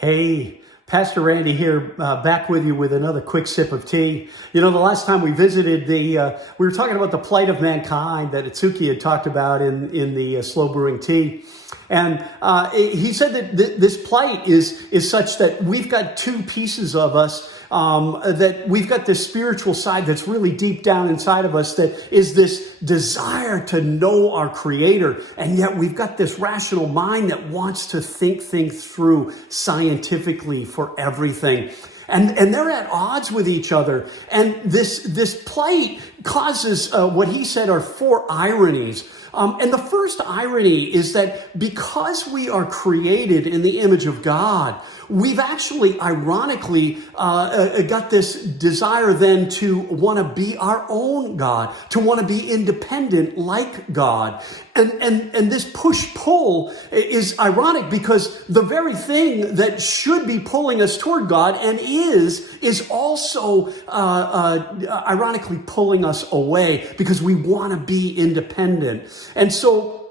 Hey, Pastor Randy here, back with you with another quick sip of tea. You know, the last time we visited we were talking about the plight of mankind that Itsuki had talked about in the slow brewing tea. And he said that this plight is such that we've got two pieces of us, that we've got this spiritual side that's really deep down inside of us that is this desire to know our Creator. And yet we've got this rational mind that wants to think things through scientifically for everything. And they're at odds with each other. And this plight causes what he said are four ironies. And the first irony is that because we are created in the image of God, we've actually ironically got this desire then to want to be our own God, to want to be independent like God. And this push-pull is ironic because the very thing that should be pulling us toward God and is also ironically pulling us away because we want to be independent. And so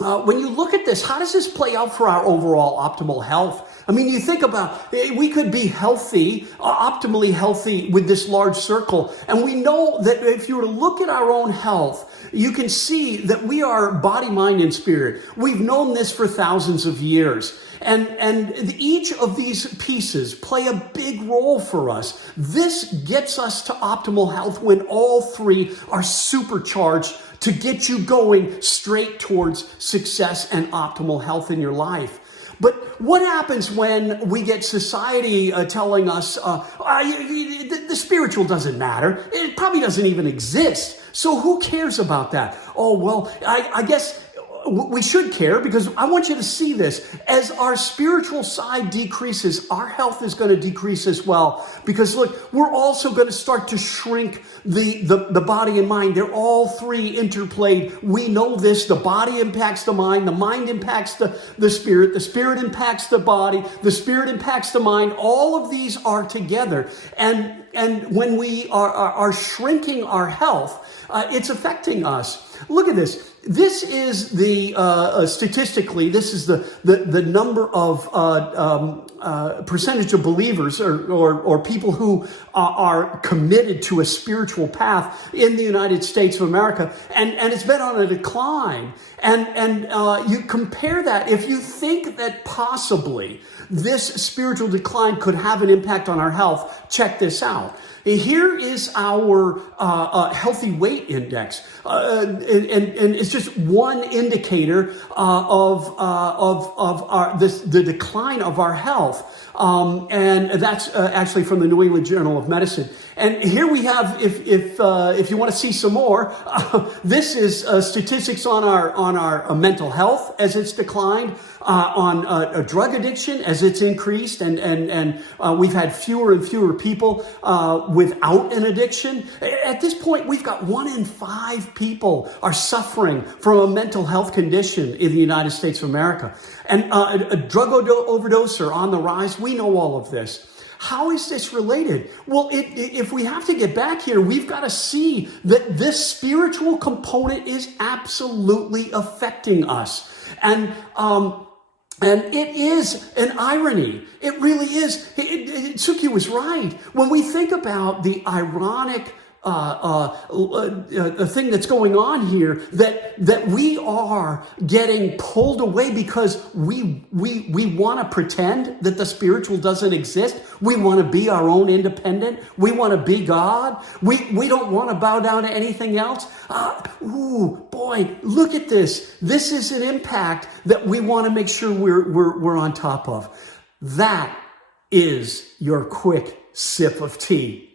when you look at this, how does this play out for our overall optimal health? I mean, you think about, we could be healthy, optimally healthy with this large circle. And we know that if you were to look at our own health, you can see that we are body, mind, and spirit. We've known this for thousands of years. And each of these pieces play a big role for us. This gets us to optimal health when all three are supercharged to get you going straight towards success and optimal health in your life. But what happens when we get society telling us the spiritual doesn't matter? It probably doesn't even exist. So who cares about that? Oh, well, I guess we should care because I want you to see this. As our spiritual side decreases, our health is going to decrease as well. Because look, we're also going to start to shrink the body and mind. They're all three interplayed. We know this. The body impacts the mind impacts the spirit impacts the body, the spirit impacts the mind. All of these are together. And when we are shrinking our health, it's affecting us. Look at this. This is the statistically, this is the number of percentage of believers or people who are committed to a spiritual path in the United States of America, and it's been on a decline. And you compare that, if you think that possibly this spiritual decline could have an impact on our health, check this out. Here is our healthy weight index, and it's just one indicator of the decline of our health, and that's actually from the New England Journal of Medicine. And here we have, if you want to see some more, this is statistics on our mental health as it's declined, on a drug addiction as it's increased, and we've had fewer and fewer people without an addiction. At this point, we've got 1 in 5 people are suffering from a mental health condition in the United States of America. And a drug overdose are on the rise. We know all of this. How is this related? Well, if we have to get back here, we've got to see that this spiritual component is absolutely affecting us. And it is an irony. It really is. Tsuki was right. When we think about the ironic thing that's going on here, that we are getting pulled away because we want to pretend that the spiritual doesn't exist. We want to be our own independent. We want to be God. We don't want to bow down to anything else. Boy, look at this. This is an impact that we want to make sure we're on top of. That is your quick sip of tea.